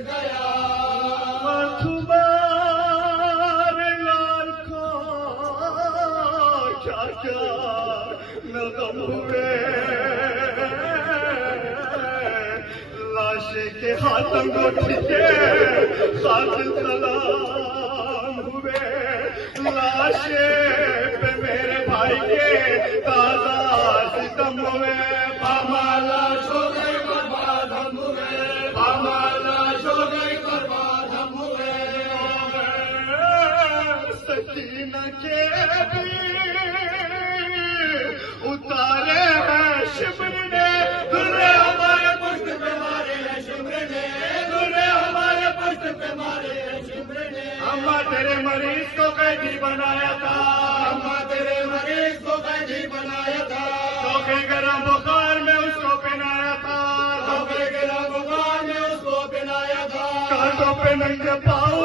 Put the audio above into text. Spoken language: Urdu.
گیا تمہارے لال کو کیا کیا نغم ہوئے لاشے کے ہاتھ انگوٹھی کے خاطر سلام ہوئے لاشے پہ میرے بھائی کے تازہ ستم ہوئے پامالا ہو گئی برباد ہم ہوئے پامالا ہو گئی برباد ہم ہوئے سکینہ کے بھی اتارے ہیں شبر نے درے ہمارے پشت پہ مارے ہیں شمر نے درے ہمارے پشت پہ مارے ہیں شمر نے اما تیرے مریض کو قیدی بنایا تھا اما تیرے مریض کو قیدی بنایا تھا چوکے گرم بخار میں اس کو پہنایا تھا چوکے گرم بخار میں اس کو پہنایا تھا کانٹوں پہ ننگے پاؤں